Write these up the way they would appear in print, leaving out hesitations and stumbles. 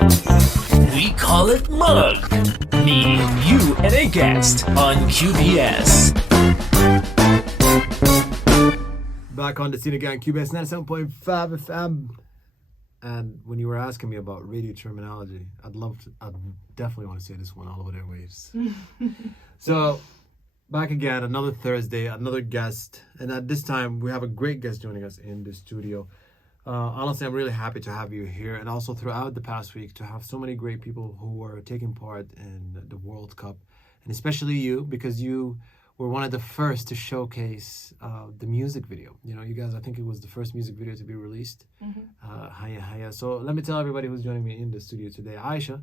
We call it M.U.G Me, You, and a Guest on QBS. Back on the scene again, QBS 97.5 FM. And when you were asking me about radio terminology, I'd definitely want to say this one all over their waves. So, back again, another Thursday, another guest. And at this time, we have a great guest joining us in the studio. Honestly, I'm really happy to have you here, and also throughout the past week to have so many great people who are taking part in the World Cup, and especially you, because you were one of the first to showcase the music video. You know, you guys, I think it was the first music video to be released. Haya Haya. So let me tell everybody who's joining me in the studio today. Aisha,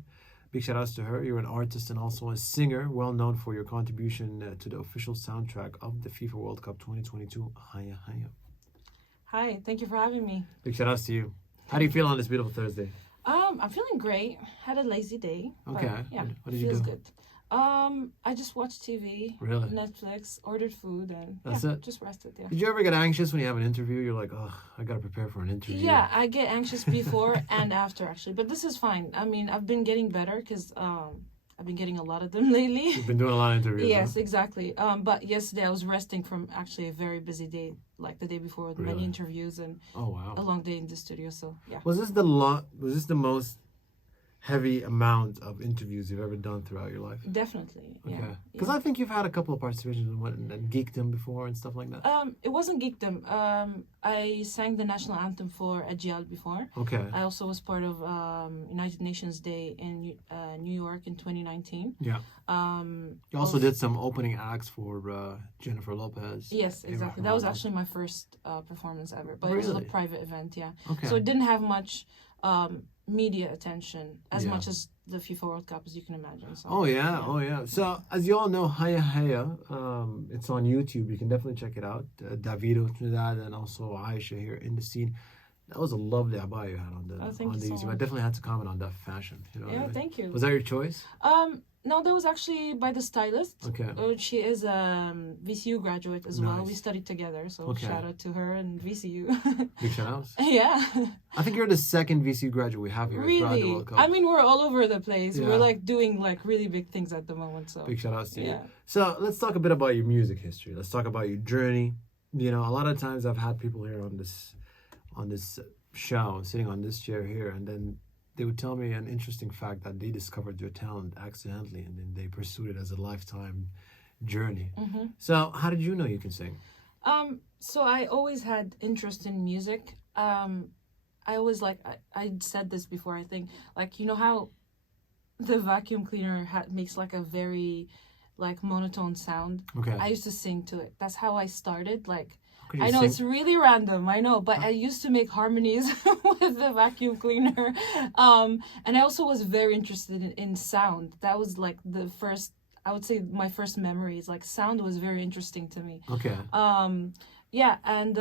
big shout outs to her. You're an artist and also a singer, well known for your contribution to the official soundtrack of the FIFA World Cup 2022. Haya Haya. Hi, thank you for having me. Big shout outs to you. How do you feel on this beautiful Thursday? I'm feeling great. Had a lazy day. Okay. Yeah, What did you feels do? good. I just watched TV, Really? Netflix, ordered food, and That's it? just rested. Yeah. Did you ever get anxious when you have an interview? You're like, oh, I gotta prepare for an interview. Yeah, I get anxious before and after actually, but this is fine. I mean, I've been getting better because I've been getting a lot of them lately. You've been doing a lot of interviews. Yes, Huh? exactly. But yesterday I was resting from actually a very busy day, like the day before, with many Really? interviews and Oh wow. a long day in the studio. So yeah. Was this the most heavy amount of interviews you've ever done throughout your life? Definitely. Yeah. Okay. Because yeah. I think you've had a couple of participations in Geekdom before and stuff like that. It wasn't geekdom. I sang the national anthem for Ajyal before. Okay. I also was part of United Nations Day in New York in 2019. Yeah. You also did some opening acts for Jennifer Lopez. Yes, exactly. That was actually my first performance ever, but it was a Really? private event. Yeah. Okay. So it didn't have much media attention as Yeah. much as the FIFA World Cup, as you can imagine. So, Oh yeah, oh yeah. So as you all know, Haya Haya, it's on YouTube. You can definitely check it out. Davido Trinidad and also Aisha here in the scene. That was a lovely abaya you had on the thank on you the so YouTube. I much. definitely had to comment on that fashion. You know what I Yeah, mean? thank you. Was that your choice? No, that was actually by the stylist. Okay. She is a VCU graduate as well. Nice. We studied together, so Okay. shout out to her and VCU. Big shout outs. Yeah. I think you're the second VC graduate we have here throughout the Really? World Cup. I mean, we're all over the place. Yeah. We're like doing like really big things at the moment. So Big shout outs to you. yeah. So let's talk a bit about your music history. Let's talk about your journey. You know, a lot of times I've had people here on this show, sitting on this chair here, and then they would tell me an interesting fact that they discovered their talent accidentally, and then they pursued it as a lifetime journey. Mm-hmm. So how did you know you can sing? So I always had interest in music. I always I said this before. I think like, you know how the vacuum cleaner makes like a very like monotone sound. Okay. I used to sing to it. That's how I started. Like. Could you I know sing? it's really random, I know, but I used to make harmonies with the vacuum cleaner. And I also was very interested in sound. That was like the first, I would say my first memories. Like sound was very interesting to me. Okay. Yeah, and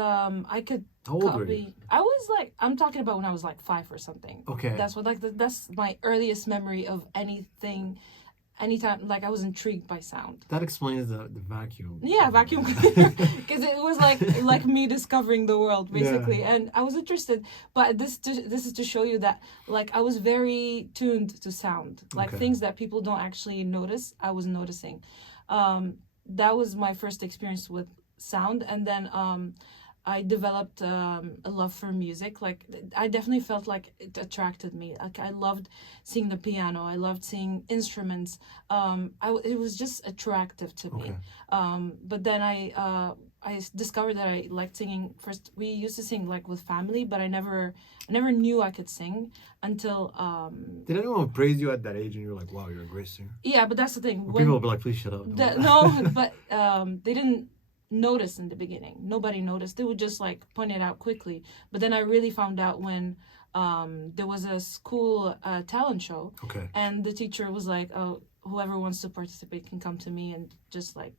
I could How old were copy. you? I was like, I'm talking about when I was like 5 or something. Okay. That's what that's my earliest memory of anything. Anytime, like I was intrigued by sound. That explains the vacuum. Yeah, vacuum cleaner, because it was like me discovering the world basically, and I was interested. But this is to show you that like I was very tuned to sound, like Okay. things that people don't actually notice. I was noticing. That was my first experience with sound, and then I developed a love for music. Like I definitely felt like it attracted me. Like I loved seeing the piano. I loved seeing instruments. It was just attractive to me. Okay. But then I discovered that I liked singing. First, we used to sing like with family, but I never knew I could sing until. Did anyone praise you at that age and you're like, wow, you're a great singer? Yeah, but that's the thing. Or people will be like, please shut up. No, but they didn't notice in the beginning. Nobody noticed. They would just like point it out quickly. But then I really found out when there was a school talent show, Okay. and the teacher was like, "Oh, whoever wants to participate can come to me and just like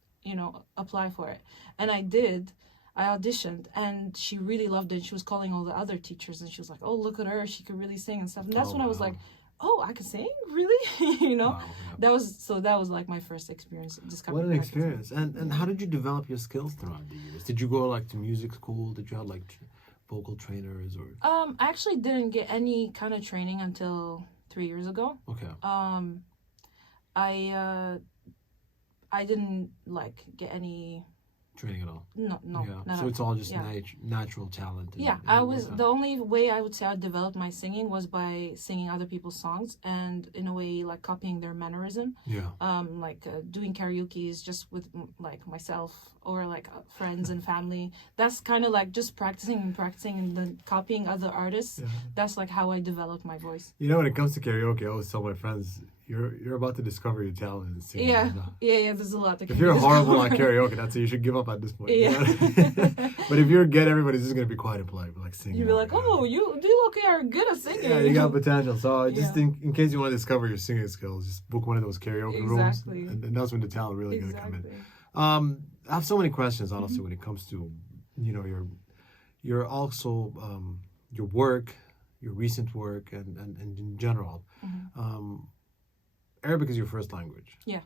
apply for it." And I did. I auditioned, and she really loved it. She was calling all the other teachers, and she was like, "Oh, look at her! She could really sing and stuff." And that's Oh, when I was wow. like, "Oh, I can sing, really?" Wow, yeah. That was like my first experience discovering. What an that I could sing. experience. And how did you develop your skills throughout the years? Did you go like to music school? Did you have like vocal trainers or? I actually didn't get any kind of training until 3 years ago. Okay. I I didn't like get any. Training at all. No, Yeah. not So at it's all just natural talent. Yeah, I was the only way I would say I developed my singing was by singing other people's songs and in a way like copying their mannerism. Yeah. Like doing karaoke's just with like myself or like friends and family. That's kind of like just practicing and then copying other artists. Yeah. That's like how I developed my voice. You know, when it comes to karaoke, I always tell my friends, you're about to discover your talent in singing. Yeah, right now. yeah. There's a lot. That If you're horrible at karaoke, that's it. You should give up at this point. Yeah. You know? But if you're good, everybody's just gonna be quiet and polite, like singing. You'd be like, oh, you okay are good at singing. Yeah, you got potential. So just Yeah. in case you want to discover your singing skills, just book one of those karaoke rooms, Exactly. and that's when the talent really gonna come in. Exactly. I have so many questions, honestly, when it comes to, you know, your also your work, your recent work, and in general. Arabic is your first language. Yeah.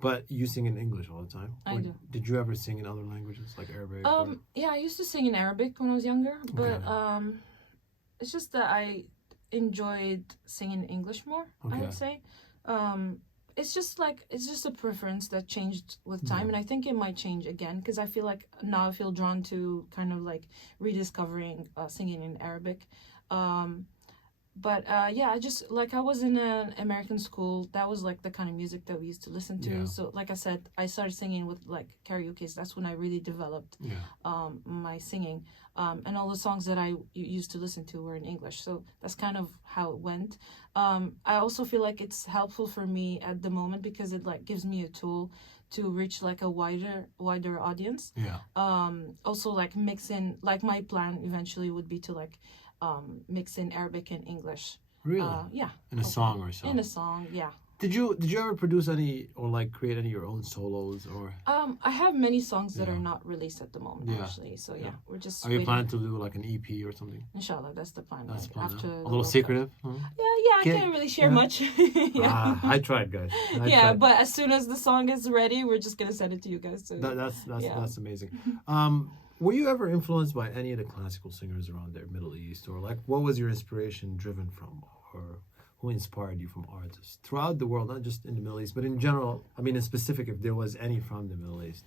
But you sing in English all the time. I do. Did you ever sing in other languages like Arabic? Yeah, I used to sing in Arabic when I was younger, but Okay. it's just that I enjoyed singing English more, I Okay. would say. It's just a preference that changed with time, and I think it might change again because I feel like now I feel drawn to kind of like rediscovering singing in Arabic. But yeah, I just like I was in an American school. That was like the kind of music that we used to listen to. Yeah. So like I said, I started singing with like karaoke. That's when I really developed Yeah. my singing. And all the songs that I used to listen to were in English. So that's kind of how it went. I also feel like it's helpful for me at the moment because it like gives me a tool to reach like a wider audience. Yeah. Also like mix in like my plan eventually would be to like mix in Arabic and English. Really? Yeah. In a song or so. In a song, yeah. Did you ever produce any or like create any of your own solos or? I have many songs that Yeah. are not released at the moment, Yeah. actually. So yeah, we're just. Are you waiting. planning to do like an EP or something? Inshallah, that's the plan. That's like, plan, after huh? the A little World Cup. secretive. Huh? Yeah, I Can't- can't really share yeah. much. Yeah. I tried, guys. I Yeah, tried. but as soon as the song is ready, we're just gonna send it to you guys. So That's amazing. Were you ever influenced by any of the classical singers around there, Middle East, or like what was your inspiration driven from, or who inspired you from artists throughout the world, not just in the Middle East, but in general? I mean, in specific, if there was any from the Middle East,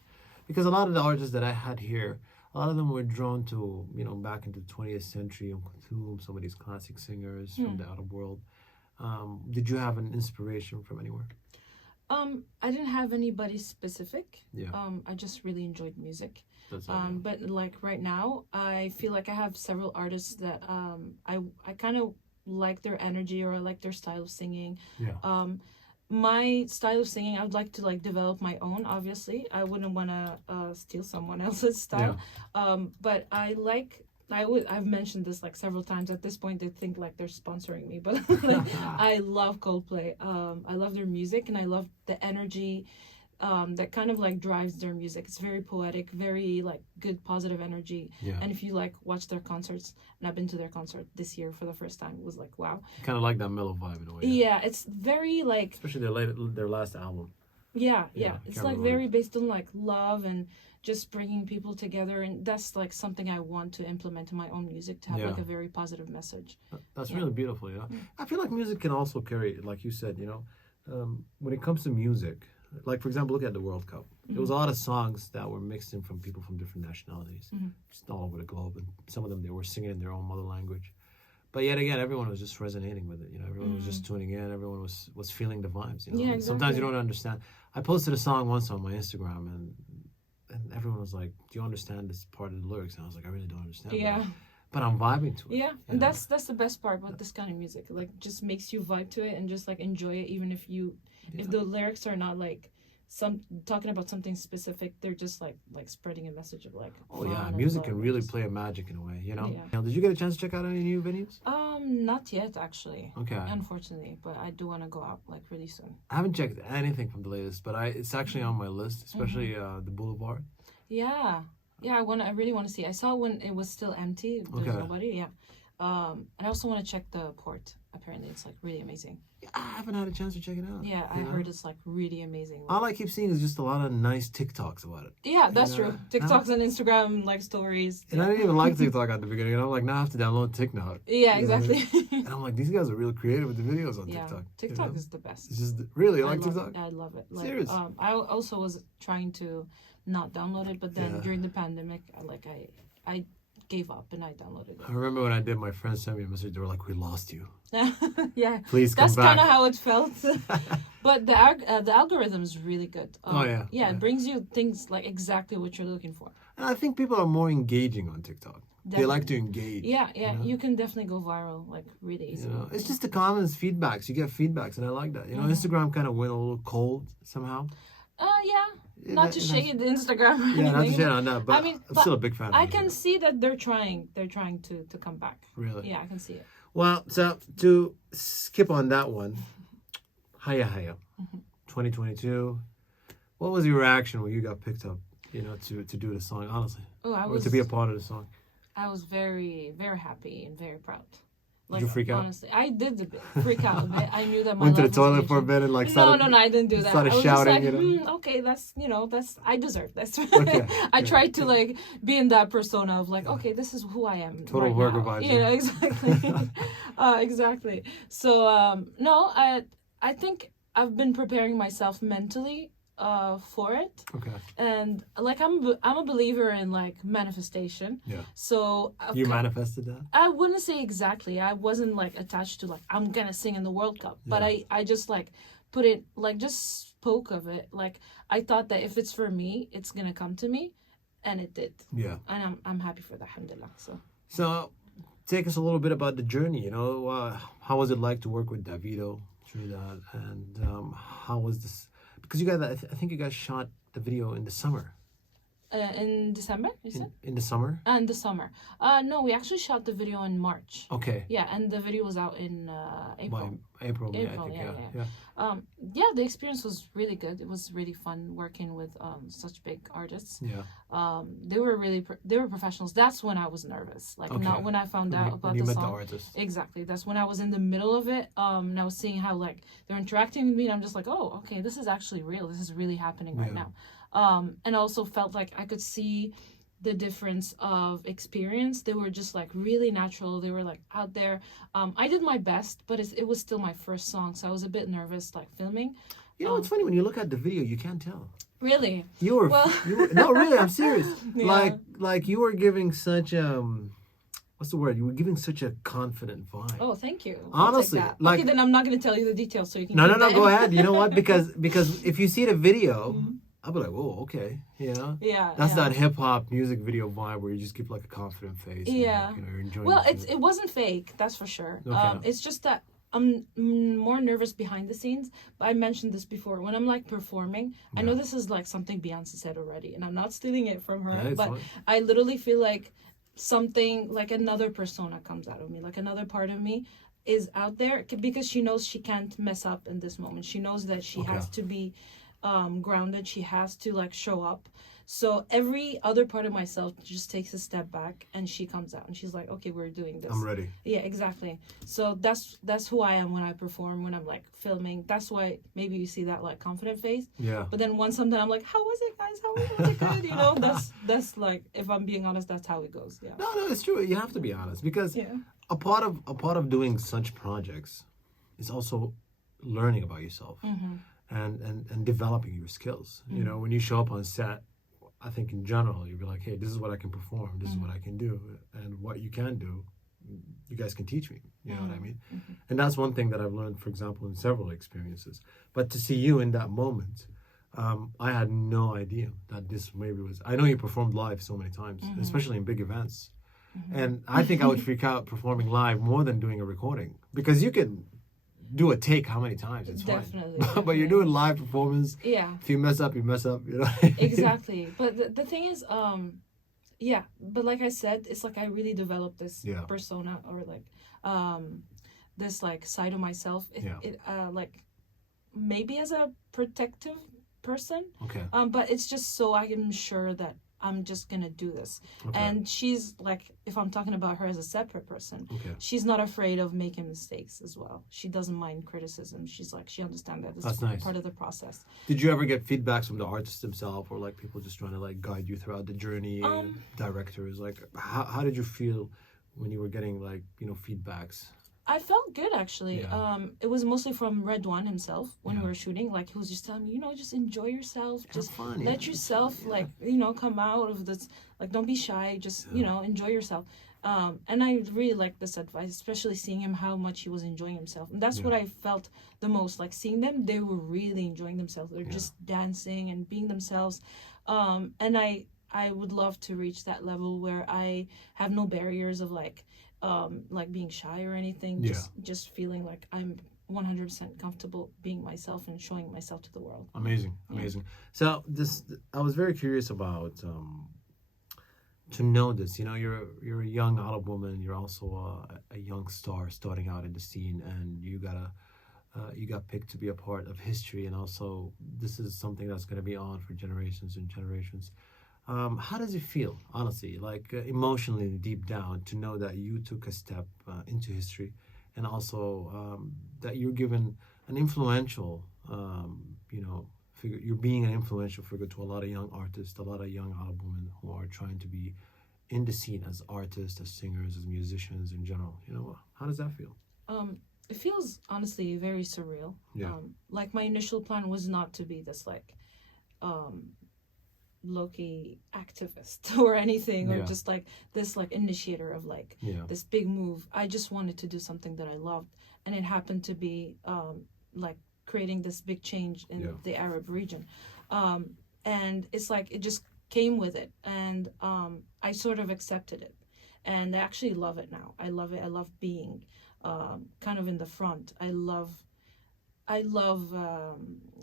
because a lot of the artists that I had here, a lot of them were drawn to, you know, back into the 20th century, Kulthum, some of these classic singers from the outer world. Did you have an inspiration from anywhere? I didn't have anybody specific. Yeah. I just really enjoyed music. That's all. But like right now, I feel like I have several artists that I kind of like their energy or I like their style of singing. Yeah. My style of singing, I would like to like develop my own. Obviously, I wouldn't want to steal someone else's style. But I've mentioned this like several times. At this point, they think like they're sponsoring me, but like, I love Coldplay. I love their music and I love the energy that kind of like drives their music. It's very poetic, very like good, positive energy. Yeah. And if you like watch their concerts, and I've been to their concert this year for the first time, it was like wow. Kind of like that mellow vibe in a way. Yeah, it's very like Especially their last album. yeah. Yeah, It's can't like relate. very based on like love and just bringing people together, and that's like something I want to implement in my own music to have Yeah. like a very positive message. That's Yeah. really beautiful, yeah. I feel like music can also carry, like you said, you know, when it comes to music, like for example, look at the World Cup. There was a lot of songs that were mixed in from people from different nationalities, just all over the globe, and some of them they were singing in their own mother language. But yet again, everyone was just resonating with it. You know, everyone was just tuning in. Everyone was feeling the vibes. You know, Yeah, And sometimes you exactly. don't understand. I posted a song once on my Instagram, and everyone was like, "Do you understand this part of the lyrics?" And I was like, "I really don't understand." Yeah. But I'm vibing to it. Yeah, you and know? that's the best part about this kind of music. Like, just makes you vibe to it and just like enjoy it, even if if the lyrics are not like talking about something specific. They're just like spreading a message of like. Oh fun yeah, and music love can and really just- play a magic in a way, you know. Yeah. Now, did you get a chance to check out any new venues? Not yet actually. Okay. Unfortunately, but I do want to go out like really soon. I haven't checked anything from the latest, but it's actually on my list, especially the Boulevard. Yeah, I really want to see. I saw when it was still empty. There's Okay. nobody. Yeah. And I also want to check the port. apparently it's like really amazing. I haven't had a chance to check it out. Yeah, I you know? heard it's like really amazing. All I keep seeing is just a lot of nice TikToks about it. Yeah, that's you know? true. TikToks and Instagram like stories. And I didn't even like TikTok at the beginning. And I'm like, now I have to download TikTok. Yeah, You know? exactly. And I'm like, these guys are real creative with the videos on Yeah, TikTok. TikTok you know? is the best. It's just really, you I like love TikTok? it. I love it. Like, Serious? I also was trying to not download it, but then Yeah. during the pandemic, I gave up and I downloaded I remember when I did, my friends sent me a message. They were like, we lost you. it. Yeah, Please come that's back. kind of how it felt. But the algorithm is really good. Oh, yeah. Yeah, it brings you things like exactly what you're looking for. And I think people are more engaging on TikTok. They like to engage. Yeah, you know? you can definitely go viral like really You easily. know, it's just the comments, feedbacks. You get feedbacks, and I like that. You know, Instagram kind of went a little cold somehow. Yeah. Not to shade Instagram or Yeah, not to anything, shade on that, but I mean, I'm still a big fan of I Instagram. can see that they're trying to come back. Really? Yeah, I can see it. Well, so to skip on that one, Hiya Hiya, 2022. What was your reaction when you got picked up, you know, to do the song, honestly? Oh, Or to be a part of the song? I was very, very happy and very proud. Did you freak out? Honestly, I did a bit freak out a bit. I knew that my Went to the life was toilet for a changing. bit and like started... No, I didn't do that. started I was shouting, just like, you know? okay, that's I deserve this. Okay, I yeah. tried to like be in that persona of like, okay, this is who I am. Total right worker now. vibes, Yeah, yeah. exactly. Exactly. So no, I think I've been preparing myself mentally for it. Okay. And like I'm a believer in like manifestation. Yeah. So You manifested that? I wouldn't say exactly. I wasn't like attached to like I'm gonna sing in the World Cup, but I just like put it like just spoke of it. Like I thought that if it's for me, it's gonna come to me, and it did. Yeah. And I'm happy for that, alhamdulillah. So, take us a little bit about the journey. You know, how was it like to work with Davido through that, and how was this? Because you guys, I think you guys shot the video in the summer. In December, you said? In the summer. And the summer. No, we actually shot the video in March. Okay. Yeah, and the video was out in April. By April, May, I April, think. yeah. Yeah. Yeah, the experience was really good. It was really fun working with such big artists. Yeah. They were they were professionals. That's when I was nervous. Like Okay. not when I found out about when you the met song. the artist. Exactly. That's when I was in the middle of it. And I was seeing how like they're interacting with me, and I'm just like, oh, okay, this is actually real. This is really happening right now. And also felt like I could see the difference of experience. They were just like really natural. They were like out there. I did my best, but it was still my first song, so I was a bit nervous like filming. You know, it's funny when you look at the video, you can't tell. Really? You were, Well- no, really, I'm serious. Yeah. Like you were giving such what's the word? You were giving such a confident vibe. Oh, thank you. Honestly, I'll take that. like- okay, then I'm not going to tell you the details so you can. No, keep that go in. ahead. You know what? Because if you see the video, I'll be like, whoa, okay, you know. Yeah. That's yeah. that hip hop music video vibe where you just give like a confident face. And, Yeah. like, you know, you're enjoying. Well, the it wasn't fake, that's for sure. Okay. It's just that I'm more nervous behind the scenes. But I mentioned this before. When I'm like performing, I know this is like something Beyonce said already, and I'm not stealing it from her. Yeah, it's but fine. I literally feel like something like another persona comes out of me, like another part of me is out there because she knows she can't mess up in this moment. She knows that she has to be grounded. She has to like show up. So every other part of myself just takes a step back, and she comes out and she's like, okay, we're doing this. I'm ready. Yeah, exactly. So that's who I am when I perform, when I'm like filming. That's why maybe you see that like confident face. Yeah. But then once I'm done, I'm like, how was it, guys? How was it good? You know, that's like, if I'm being honest, that's how it goes. Yeah. No, it's true. You have to be honest because Yeah. a part of doing such projects is also learning about yourself and developing your skills. You know, when you show up on set, I think in general you'll be like, hey, this is what I can perform, this is what I can do, and what you can do, you guys can teach me. You know what I mean? And that's one thing that I've learned, for example, in several experiences. But to see you in that moment, I had no idea that this maybe was. I know you performed live so many times, especially in big events. And I think I would freak out performing live more than doing a recording, because you can do a take how many times, it's Definitely, fine. But you're doing live performance. Yeah. If you mess up, you mess up, you know. Exactly. But the thing is, yeah, but like I said, it's like I really developed this persona, or like this like side of myself. It like maybe as a protective person. Okay. But it's just so I am sure that I'm just gonna do this. Okay. And she's like, if I'm talking about her as a separate person, Okay. she's not afraid of making mistakes as well. She doesn't mind criticism. She's like, she understands that this That's is nice. part of the process. Did you ever get feedbacks from the artists themselves, or like people just trying to like guide you throughout the journey? Directors, like how did you feel when you were getting like feedbacks? I felt good actually. Yeah. It was mostly from Redwan himself when Yeah. we were shooting. Like he was just telling me, just enjoy yourself, Have just fun, let yeah. yourself Yeah. like come out of this. Like don't be shy, just enjoy yourself. And I really liked this advice, especially seeing him how much he was enjoying himself. And that's what I felt the most. Like seeing them, they were really enjoying themselves. They're just dancing and being themselves. And I would love to reach that level where I have no barriers of like being shy or anything. Just feeling like I'm 100% comfortable being myself and showing myself to the world. Amazing. So I was very curious about to know this. You're a young Arab woman. You're also a young star starting out in the scene, and you got picked to be a part of history, and also this is something that's going to be on for generations and generations. How does it feel, honestly, like emotionally deep down, to know that you took a step into history, and also that you're given an influential, figure? You're being an influential figure to a lot of young artists, a lot of young Arab women who are trying to be in the scene as artists, as singers, as musicians in general. How does that feel? It feels honestly very surreal. Yeah. Like my initial plan was not to be this like low-key activist or anything, or just like this like initiator of like this big move. I just wanted to do something that I loved, and it happened to be like creating this big change in the Arab region. And it's like it just came with it, and I sort of accepted it, and I actually love it now. I love it. I love being kind of in the front. I love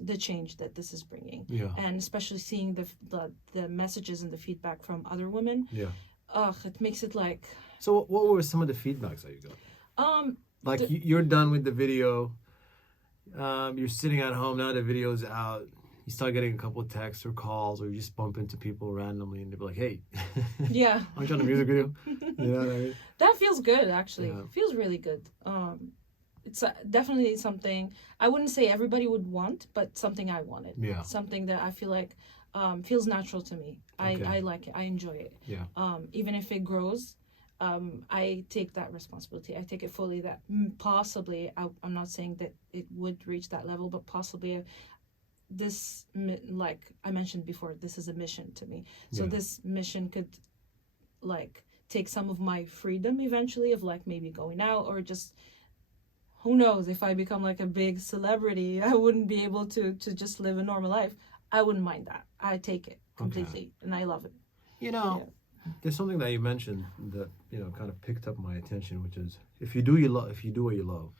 the change that this is bringing, and especially seeing the messages and the feedback from other women. It makes it like. So what were some of the feedbacks that you got? Like you're done with the video, you're sitting at home now. The video's out. You start getting a couple of texts or calls, or you just bump into people randomly, and they're like, "Hey, aren't you on a music video?" You know what I mean? That feels good, actually. It feels really good. It's definitely something I wouldn't say everybody would want, but something I wanted. Something that I feel like feels natural to me. I like it. I enjoy it. Even if it grows, I take that responsibility. I take it fully that possibly, I'm not saying that it would reach that level, but possibly this, like I mentioned before, this is a mission to me. So this mission could like take some of my freedom eventually of like maybe going out, or just who knows, if I become like a big celebrity, I wouldn't be able to just live a normal life. I wouldn't mind that. I take it completely, and I love it. There's something that you mentioned that kind of picked up my attention, which is if you do what you love,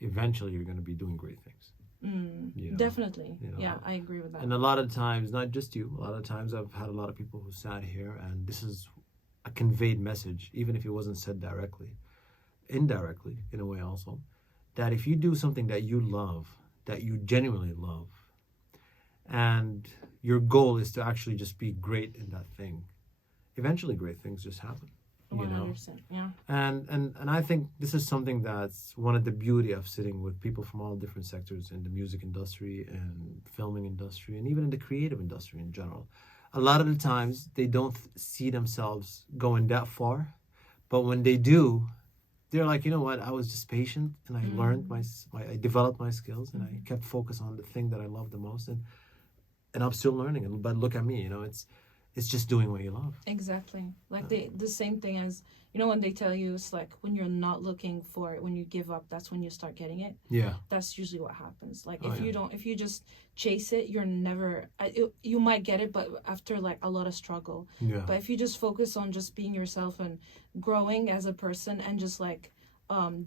eventually you're going to be doing great things. Definitely. I agree with that. And a lot of times, not just you, a lot of times I've had a lot of people who sat here, and this is a conveyed message, even if it wasn't said directly, indirectly in a way also, that if you do something that you love, that you genuinely love, and your goal is to actually just be great in that thing, eventually great things just happen. 100%, And I think this is something that's one of the beauty of sitting with people from all different sectors in the music industry and filming industry, and even in the creative industry in general. A lot of the times they don't see themselves going that far, but when they do, they're like, you know what, I was just patient, and I learned I developed my skills, and I kept focused on the thing that I love the most, and I'm still learning. But look at me, it's just doing what you love. Exactly. Like the same thing as, when they tell you it's like when you're not looking for it, when you give up, that's when you start getting it. That's usually what happens. Like if you just chase it, you're never, you might get it, but after like a lot of struggle. But if you just focus on just being yourself and growing as a person, and just like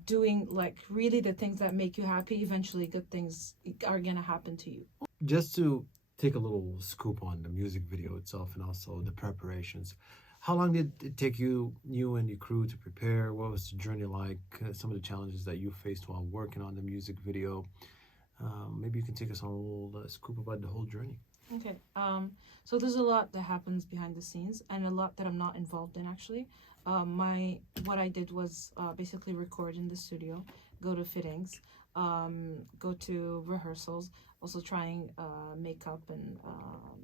doing like really the things that make you happy, eventually good things are gonna happen to you. Just to take a little scoop on the music video itself and also the preparations. How long did it take you and your crew to prepare? What was the journey like? Some of the challenges that you faced while working on the music video. Maybe you can take us on a little scoop about the whole journey. Okay. So there's a lot that happens behind the scenes, and a lot that I'm not involved in actually. My what I did was basically record in the studio, go to fittings, go to rehearsals, also trying makeup and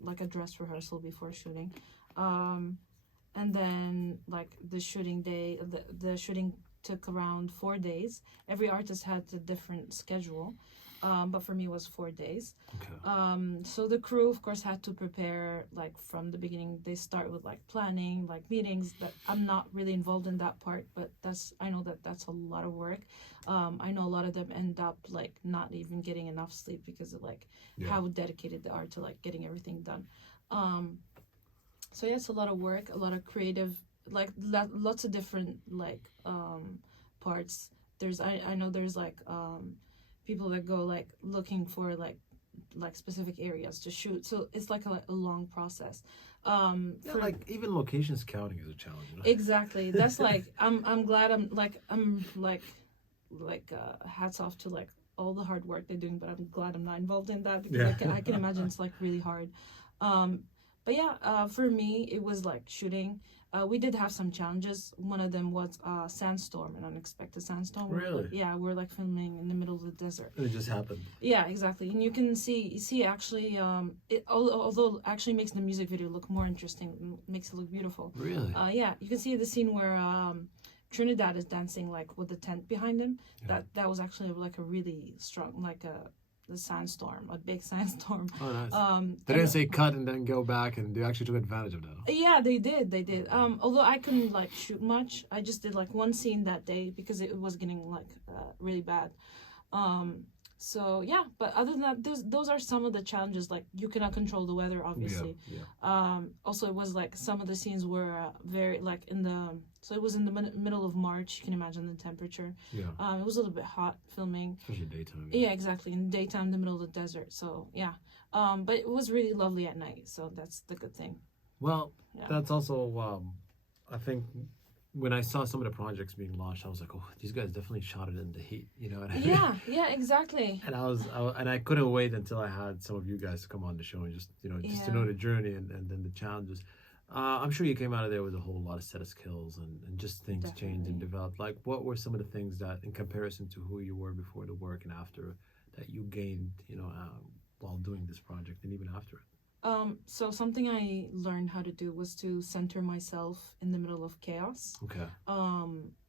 like a dress rehearsal before shooting, and then like the shooting day, the shooting took around 4 days. Every artist had a different schedule, but for me it was 4 days. Okay. So the crew of course had to prepare like from the beginning. They start with like planning, like meetings. That I'm not really involved in that part, but I know that that's a lot of work. I know a lot of them end up like not even getting enough sleep because of like how dedicated they are to like getting everything done. So yeah, it's a lot of work, a lot of creative, like lots of different like parts. I know there's like people that go like looking for like specific areas to shoot, so it's like a long process. Like even location scouting is a challenge. Exactly. That's like I'm glad hats off to like all the hard work they're doing, but I'm glad I'm not involved in that because I can imagine it's like really hard. But yeah, for me it was like shooting. We did have some challenges. One of them was a sandstorm, an unexpected sandstorm. Really? We're like filming in the middle of the desert. It just happened. Yeah, exactly. And you see actually, it although actually makes the music video look more interesting, makes it look beautiful. Really? Yeah, you can see the scene where Trinidad is dancing like with the tent behind him. That was actually like a really strong like the sandstorm, a big sandstorm. Oh, nice. They didn't say cut and then go back, and they actually took advantage of that. Yeah, they did. Although I couldn't like shoot much, I just did like one scene that day because it was getting like really bad. So yeah, but other than that, those are some of the challenges. Like you cannot control the weather, obviously. Also, it was like some of the scenes were very like so it was in the middle of March. You can imagine the temperature. It was a little bit hot filming. Especially daytime. Yeah, exactly. In the daytime, in the middle of the desert. So yeah, but it was really lovely at night. So that's the good thing. Well, that's also I think. When I saw some of the projects being launched, I was like, "Oh, these guys definitely shot it in the heat." You know what I mean? Yeah, exactly. And I couldn't wait until I had some of you guys come on the show and just to know the journey and then the challenges. I'm sure you came out of there with a whole lot of set of skills and just things changed and developed. Like, what were some of the things that, in comparison to who you were before the work and after, that you gained, while doing this project and even after it? So something I learned how to do was to center myself in the middle of chaos. Okay.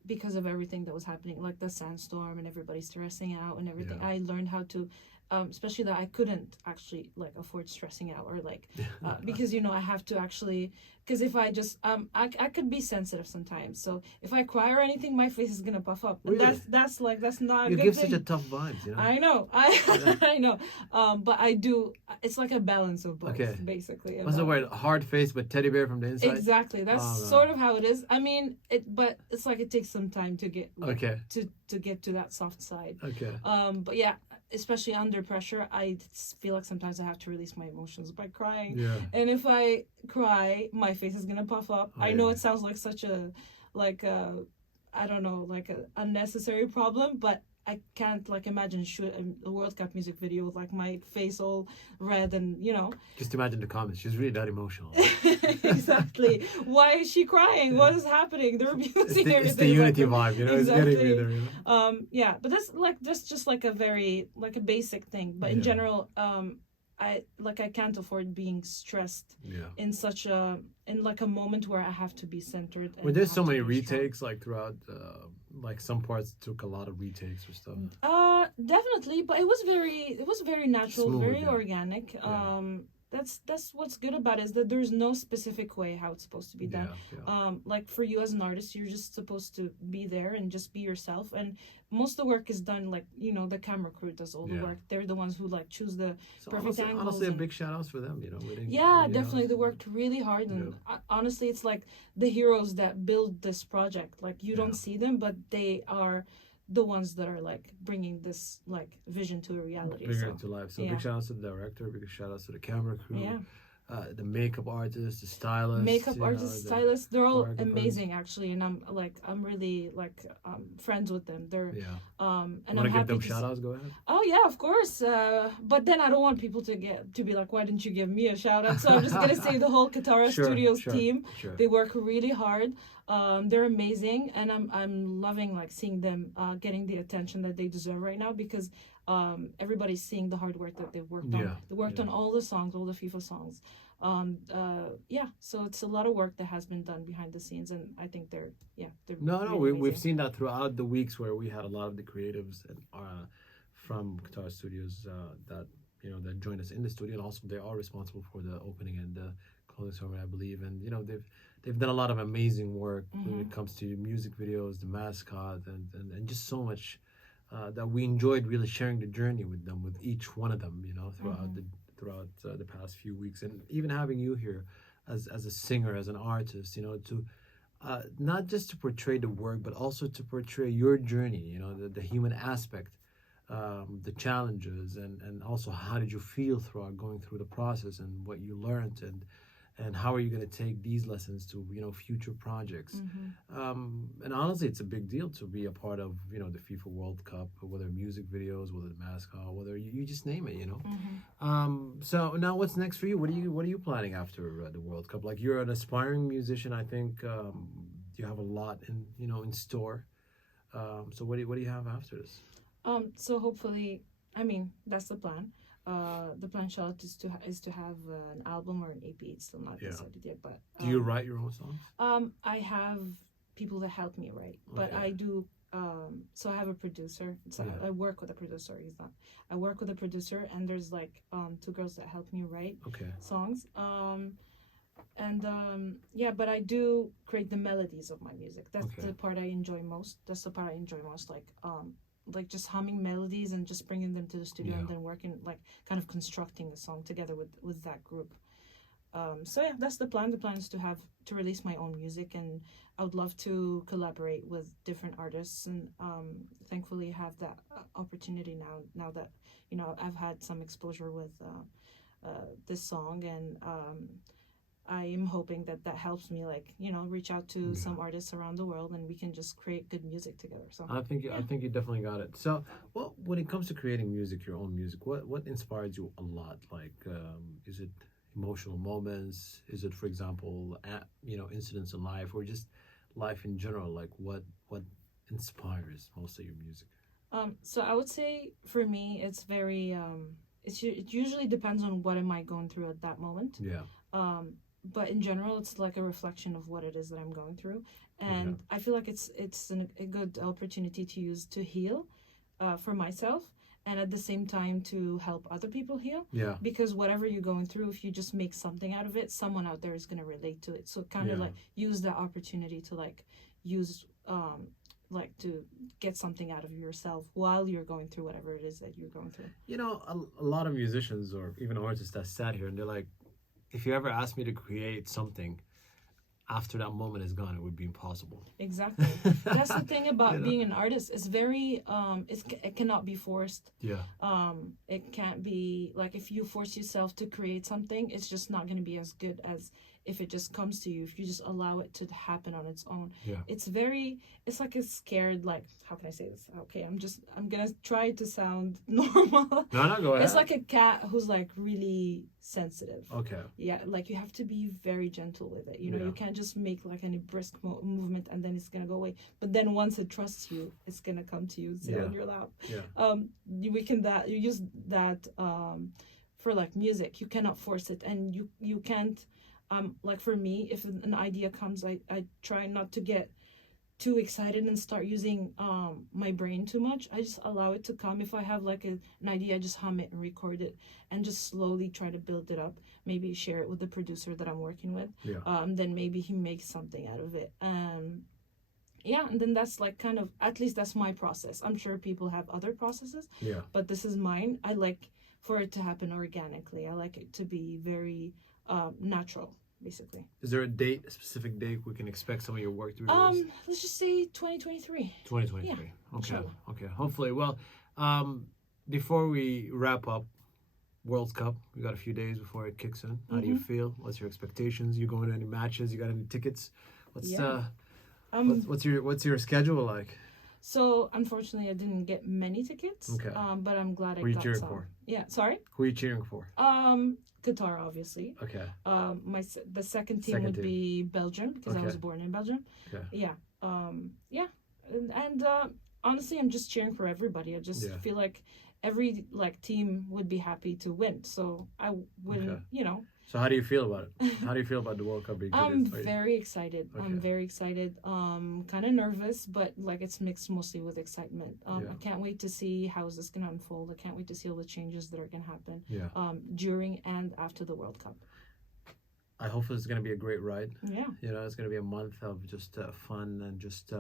Because of everything that was happening, like the sandstorm and everybody stressing out and everything. I learned how to, especially that I couldn't actually like afford stressing out or like, because I have to actually, because if I just, I could be sensitive sometimes. So if I cry or anything, my face is gonna puff up. Really? And that's not a You good give thing. such a tough vibes, I know, I know. But I do. It's like a balance of both, basically. What's the word? Hard face, but teddy bear from the inside. Exactly. That's sort of how it is. I mean, but it's like it takes some time to get to get to that soft side. Okay. But yeah, especially under pressure, I feel like sometimes I have to release my emotions by crying. Yeah. And if I cry, my face is gonna puff up. I know it sounds like such a I don't know, like a unnecessary problem, but I can't like imagine shoot a World Cup music video with like my face all red and Just imagine the comments. She's really that emotional. Exactly. Why is she crying? What is happening? They're abusing her. It's the unity vibe, Exactly. It's getting me there. Yeah, but that's just like a very like a basic thing. But in general, I can't afford being stressed in such a moment where I have to be centered. Were there so many retakes like throughout? Like some parts took a lot of retakes or stuff. Definitely, but it was very natural, smooth, very organic. That's what's good about it, is that there's no specific way how it's supposed to be done. Like for you as an artist, you're just supposed to be there and just be yourself, and most of the work is done like the camera crew does all the work. They're the ones who like choose the perfect angles. Honestly, a big shout out for them. Definitely, they worked really hard, and honestly, it's like the heroes that build this project. Like you don't see them, but they are the ones that are like bringing this like vision to a reality. Bringing it to life. So big shout outs to the director, big shout outs to the camera crew. the makeup artist, the stylist, Makeup you know, artists, the stylists, they're all choreographers. amazing actually, and I'm really like friends with them. They're Yeah. and Want I'm to give happy them to shout outs? Go ahead. Oh yeah, of course. But then I don't want people to be like, why didn't you give me a shout out? So I'm just gonna say the whole Qatari Studios team. Sure. They work really hard. They're amazing, and I'm loving like seeing them getting the attention that they deserve right now because everybody's seeing the hard work that they've worked on. Yeah. They worked on all the songs, all the FIFA songs. Yeah, so it's a lot of work that has been done behind the scenes, and I think they're No, really we've amazing. seen that throughout the weeks where we had a lot of the creatives and from Qatar Studios that that joined us in the studio, and also they are responsible for the opening and the clothing ceremony, I believe. And they've done a lot of amazing work when it comes to music videos, the mascot, and just so much that we enjoyed really sharing the journey with them, with each one of them, throughout the past few weeks, and even having you here as a singer, as an artist, to not just to portray the work, but also to portray your journey, the human aspect, the challenges, and also how did you feel throughout going through the process and what you learned, and how are you going to take these lessons to future projects. And honestly, it's a big deal to be a part of the FIFA World Cup, whether music videos, whether the mascot, whether you just name it. So now what's next for you? What are you planning after the World Cup? Like, you're an aspiring musician, I think. You have a lot in store. So what do you have after this? So hopefully, I mean, that's the plan. The plan shot is to have an album or an EP. It's still not decided yet, but do you write your own songs? I have people that help me write, but Okay. I do. So I have a producer. So Yeah. I work with a producer. He's not. I work with a producer, and there's like two girls that help me write Okay. songs. Yeah, but I do create the melodies of my music. That's Okay. the part I enjoy most. That's the part I enjoy most. Like just humming melodies and just bringing them to the studio and then working like kind of constructing a song together with that group. So yeah, that's the plan. The plan is to release my own music, and I would love to collaborate with different artists, and thankfully have that opportunity now that I've had some exposure with this song, and I am hoping that helps me reach out to some artists around the world, and we can just create good music together. So I think you definitely got it. So, well, when it comes to creating music, your own music, what inspires you a lot? Like, is it emotional moments? Is it, for example, incidents in life, or just life in general? Like, what inspires most of your music? So I would say for me, it's very it usually depends on what am I going through at that moment. Yeah. But in general, it's like a reflection of what it is that I'm going through, and I feel like it's a good opportunity to use to heal for myself, and at the same time to help other people heal. Yeah. Because whatever you're going through, if you just make something out of it, someone out there is going to relate to it. So kind of like use that opportunity to use to get something out of yourself while you're going through whatever it is that you're going through. A lot of musicians or even artists that sat here and they're like, if you ever asked me to create something after that moment is gone, it would be impossible. Exactly. That's the thing about being an artist. It's very it cannot be forced. Yeah. It can't be like if you force yourself to create something, it's just not going to be as good as if it just comes to you, if you just allow it to happen on its own. Yeah. It's like a scared, like, how can I say this? Okay, I'm gonna try to sound normal. No, go ahead. It's like a cat who's like really sensitive. Okay. Yeah, like you have to be very gentle with it. You can't just make like any brisk movement and then it's gonna go away. But then once it trusts you, it's gonna come to you, sit on your lap. Yeah. You use that for like music. You cannot force it, and you can't. Like for me, if an idea comes, I try not to get too excited and start using my brain too much. I just allow it to come. If I have like an idea, I just hum it and record it and just slowly try to build it up. Maybe share it with the producer that I'm working with. Yeah. Then maybe he makes something out of it. Yeah, and then that's like kind of, at least that's my process. I'm sure people have other processes. Yeah. But this is mine. I like for it to happen organically. I like it to be very natural, basically. Is there a specific date we can expect some of your work to be released? Let's just say 2023. 2023. Yeah. Okay. Inshallah. Okay. Hopefully. Well, before we wrap up, World Cup. We got a few days before it kicks in. How do you feel? What's your expectations? You going to any matches? You got any tickets? What's Yeah. what's your schedule like? So unfortunately, I didn't get many tickets. Okay. But I'm glad I Who are you got cheering some. for? Yeah. Sorry. Who are you cheering for? Qatar, obviously. Okay. The second team Second would team. be Belgium because I Okay. was born in Belgium. Okay. Yeah. Yeah. And honestly, I'm just cheering for everybody. I just Yeah. feel like every team would be happy to win. So I wouldn't, Okay. So how do you feel about it? How do you feel about the World Cup being I'm good? very excited. Okay. I'm very excited. Kind of nervous, but it's mixed mostly with excitement. Yeah. I can't wait to see how is this gonna unfold. I can't wait to see all the changes that are gonna happen. Yeah. During and after the World Cup. I hope it's going to be a great ride. Yeah. It's going to be a month of just fun and just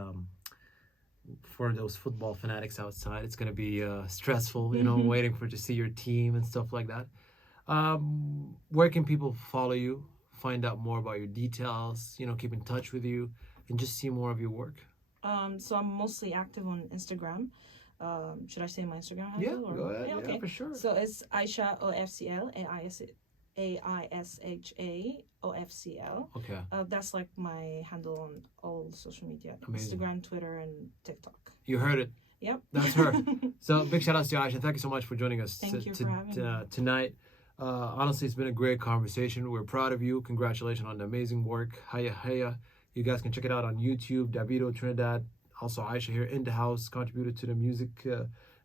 for those football fanatics outside, it's going to be stressful, waiting to see your team and stuff like that. Where can people follow you, find out more about your details, keep in touch with you, and just see more of your work? So I'm mostly active on Instagram. Should I say my Instagram handle? Yeah, go ahead. Yeah, okay. Yeah, for sure. So it's Aisha OFCL, AISHA OFCL. Okay. That's my handle on all social media. Amazing. Instagram, Twitter, and TikTok. You heard it. Yep. That's her. So big shout out to you, Aisha. Thank you so much for joining us Thank you for having me. tonight. Honestly, it's been a great conversation. We're proud of you. Congratulations on the amazing work. Hiya, hiya. You guys can check it out on YouTube. Davido Trinidad. Also, Aisha here in the house contributed to the music,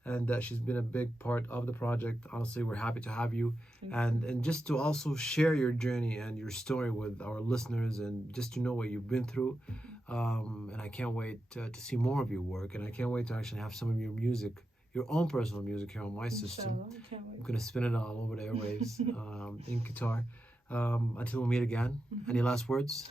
and she's been a big part of the project. Honestly, we're happy to have you, and just to also share your journey and your story with our listeners, and just to know what you've been through. And I can't wait to see more of your work, and I can't wait to actually have some of your music, your own personal music here on my system. I'm gonna spin it all over the airwaves in Qatar. Until we meet again. Any last words?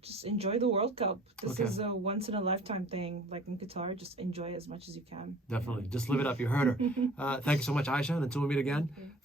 Just enjoy the World Cup. This Okay. is a once in a lifetime thing, like in Qatar. Just enjoy it as much as you can. Definitely. Just live it up. You heard her. Thank you so much, Aisha. And until we meet again.